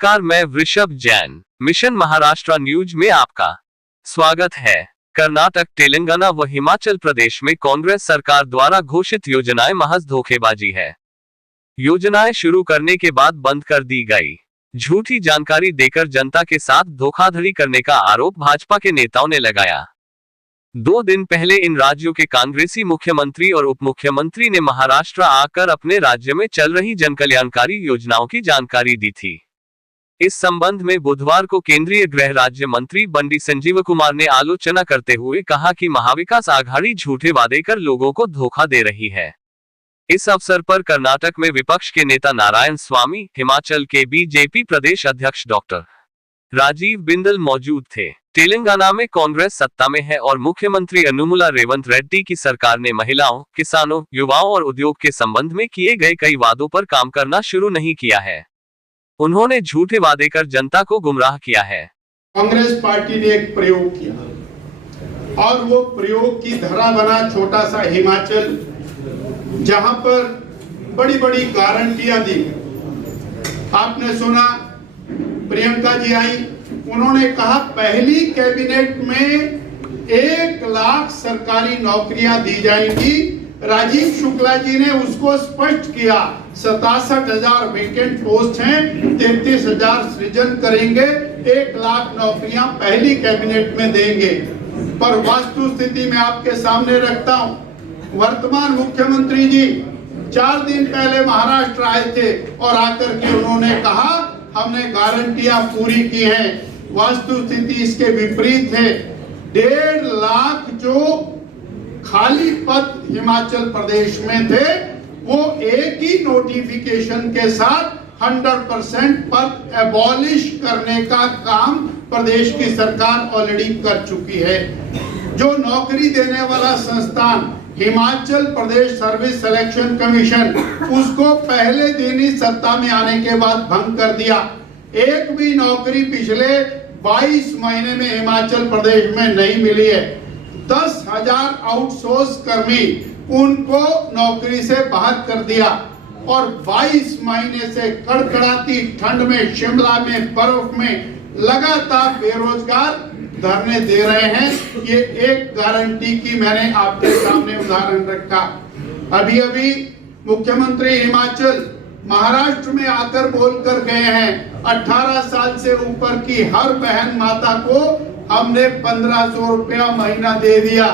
नमस्कार, मैं वृषभ जैन। मिशन महाराष्ट्र न्यूज में आपका स्वागत है। कर्नाटक, तेलंगाना व हिमाचल प्रदेश में कांग्रेस सरकार द्वारा घोषित योजनाएं महज धोखेबाजी है। योजनाएं शुरू करने के बाद बंद कर दी गई। झूठी जानकारी देकर जनता के साथ धोखाधड़ी करने का आरोप भाजपा के नेताओं ने लगाया। 2 दिन पहले इन राज्यों के कांग्रेसी मुख्यमंत्री और उप मुख्यमंत्री ने महाराष्ट्र आकर अपने राज्य में चल रही जनकल्याणकारी योजनाओं की जानकारी दी थी। इस संबंध में बुधवार को केंद्रीय गृह राज्य मंत्री बंडी संजीव कुमार ने आलोचना करते हुए कहा कि महाविकास आघाड़ी झूठे वादे कर लोगों को धोखा दे रही है। इस अवसर पर कर्नाटक में विपक्ष के नेता नारायण स्वामी, हिमाचल के बीजेपी प्रदेश अध्यक्ष डॉक्टर राजीव बिंदल मौजूद थे। तेलंगाना में कांग्रेस सत्ता में है और मुख्यमंत्री यनुमला रेवंत रेड्डी की सरकार ने महिलाओं, किसानों, युवाओं और उद्योग के संबंध में किए गए कई वादों पर काम करना शुरू नहीं किया है। उन्होंने झूठे वादे कर जनता को गुमराह किया है। कांग्रेस पार्टी ने एक प्रयोग किया और वो प्रयोग की धरा बना छोटा सा हिमाचल, जहां पर बड़ी बड़ी गारंटियां दी। आपने सुना, प्रियंका जी आई, उन्होंने कहा पहली कैबिनेट में 1 लाख सरकारी नौकरियां दी जाएंगी। राजीव शुक्ला जी ने उसको स्पष्ट किया, 67,000 वेकेंट पोस्ट हैं, 33,000 सृजन करेंगे, 1 लाख नौकरियां पहली कैबिनेट में देंगे। पर वास्तु स्थिति में आपके सामने रखता हूं, वर्तमान मुख्यमंत्री जी 4 दिन पहले महाराष्ट्र आए थे और आकर के उन्होंने कहा हमने गारंटियां पूरी की हैं। वास्तु स्थिति इसके विपरीत है। 1.5 लाख जो खाली पद हिमाचल प्रदेश में थे, वो एक ही नोटिफिकेशन के साथ 100% पद एबॉलिश करने का काम प्रदेश की सरकार ऑलरेडी कर चुकी है। जो नौकरी देने वाला संस्थान Himachal Pradesh service selection commission, उसको पहले दिन ही सत्ता में आने के बाद भंग कर दिया। एक भी नौकरी पिछले 22 महीने में हिमाचल प्रदेश में नहीं मिली है। 10,000 आउटसोर्स कर्मी उनको नौकरी से बाहर कर दिया और 22 महीने से कड़कड़ाती ठंड में, शिमला में, बर्फ में लगातार बेरोजगार धरने दे रहे हैं। ये एक गारंटी की मैंने आपके सामने उदाहरण रखा। अभी अभी मुख्यमंत्री हिमाचल महाराष्ट्र में आकर बोलकर गए हैं, 18 साल से ऊपर की हर बहन माता को हमने 1500 रुपया महीना दे दिया।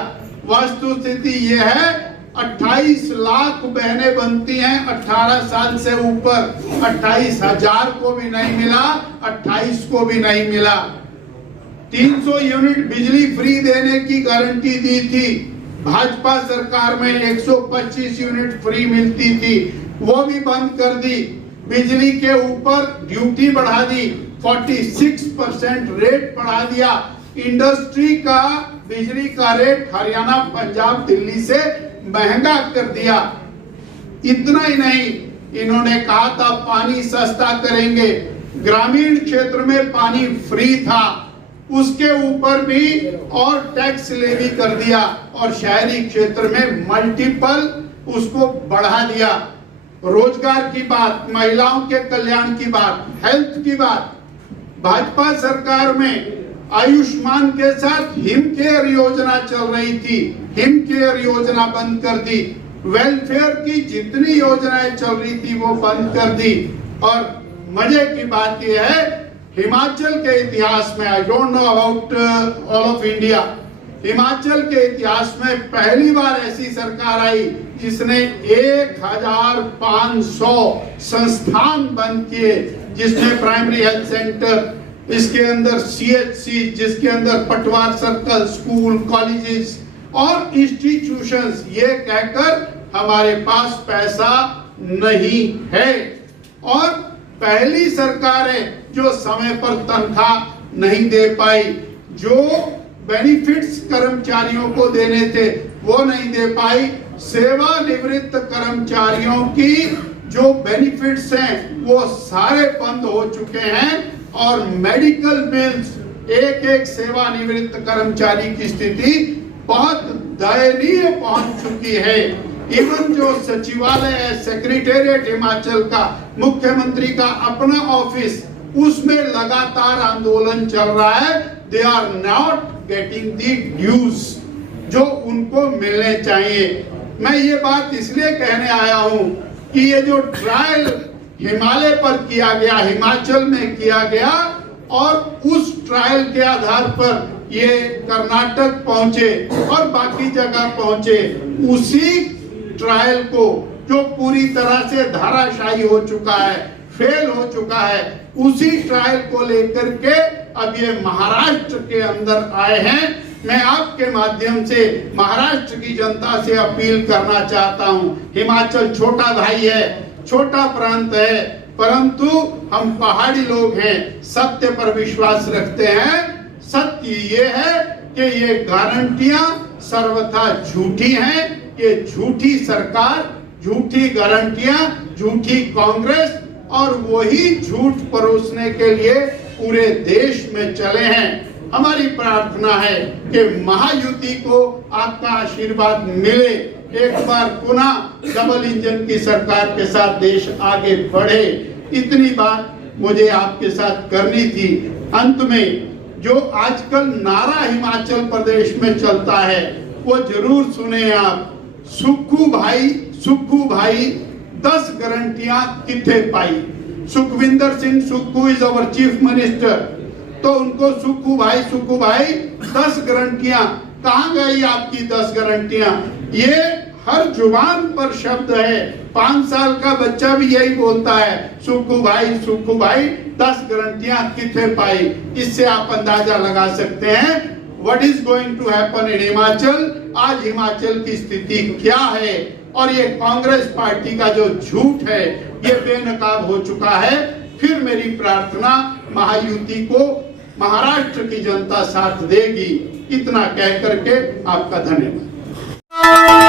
वास्तु स्थिति ये है, 28 लाख बहनें बनती हैं 18 साल से ऊपर, 28,000 को भी नहीं मिला, 28 को भी नहीं मिला। 300 यूनिट बिजली फ्री देने की गारंटी दी थी। भाजपा सरकार में 125 यूनिट फ्री मिलती थी, वो भी बंद कर दी। बिजली के ऊपर ड्यूटी बढ़ा दी, 46% रेट बढ़ा दिया। इंडस्ट्री का बिजली का रेट हरियाणा, पंजाब, दिल्ली से महंगा कर दिया। इतना ही नहीं, इन्होंने कहा था पानी सस्ता करेंगे। ग्रामीण क्षेत्र में पानी फ्री था, उसके ऊपर भी और टैक्स लेवी कर दिया और शहरी क्षेत्र में मल्टीपल उसको बढ़ा दिया। रोजगार की बात, महिलाओं के कल्याण की बात, हेल्थ की बात, भाजपा सरकार में आयुष्मान के साथ हिम केयर योजना चल रही थी, हिम केयर योजना बंद कर दी। वेलफेयर की जितनी योजनाएं चल रही थी वो बंद कर दी। और मजे की बात यह है, हिमाचल के इतिहास में, I don't know about all of India, Himachal के इतिहास में पहली बार ऐसी सरकार आई जिसने 1,500 संस्थान बंद किए, जिसमें प्राइमरी हेल्थ सेंटर, इसके अंदर CHC, जिसके अंदर पटवार सर्कल, स्कूल, कॉलेजेस और इंस्टीट्यूशंस, ये कहकर हमारे पास पैसा नहीं है। और पहली सरकार है जो समय पर तनख्वाह नहीं दे पाई, जो बेनिफिट्स कर्मचारियों को देने थे वो नहीं दे पाई। सेवानिवृत्त कर्मचारियों की जो बेनिफिट्स हैं वो सारे बंद हो चुके हैं और मेडिकल बिल्स, एक सेवानिवृत्त कर्मचारी की स्थिति बहुत दयनीय पहुंच चुकी है। इवन जो सचिवालय है, सेक्रेटेरिएट हिमाचल का, मुख्यमंत्री का अपना ऑफिस, उसमें लगातार आंदोलन चल रहा है। They are not getting the dues जो उनको मिलने चाहिए। मैं ये बात इसलिए कहने आया हूं कि ये जो ट्रायल हिमालय पर किया गया, हिमाचल में किया गया, और उस ट्रायल के आधार पर ये कर्नाटक पहुंचे और बाकी जगह पहुंचे, उसी ट्रायल को जो पूरी तरह से धाराशायी हो चुका है, फेल हो चुका है, उसी ट्रायल को लेकर के अब ये महाराष्ट्र के अंदर आए हैं। मैं आपके माध्यम से महाराष्ट्र की जनता से अपील करना चाहता हूं। हिमाचल छोटा भाई है, छोटा प्रांत है, परंतु हम पहाड़ी लोग हैं, सत्य पर विश्वास रखते हैं। सत्य ये है कि ये गारंटियां सर्वथा झूठी हैं। ये झूठी सरकार, झूठी गारंटियां, झूठी कांग्रेस, और वही झूठ परोसने के लिए पूरे देश में चले हैं। हमारी प्रार्थना है कि महायुति को आपका आशीर्वाद मिले, एक बार पुनः डबल इंजन की सरकार के साथ देश आगे बढ़े। इतनी बात मुझे आपके साथ करनी थी। अंत में जो आजकल नारा हिमाचल प्रदेश में चलता है वो जरूर सुने आप। सुक्खू भाई 10 गारंटियां किथे पाई। Sukhvinder Singh Sukhu is our chief minister, तो उनको सुक्खू भाई 10 गारंटियां कहां गई आपकी 10 गारंटियां? ये हर जुबान पर शब्द है। 5 साल का बच्चा भी यही बोलता है, सुक्खू भाई 10 गारंटियां किथे पाई। इससे आप अंदाजा लगा सकते हैं what is going to happen in Himachal. आज हिमाचल की स्थिति क्या है, और ये कांग्रेस पार्टी का जो झूठ है ये बेनकाब हो चुका है। फिर मेरी प्रार्थना, महायुति को महाराष्ट्र की जनता साथ देगी। इतना कह करके आपका धन्यवाद।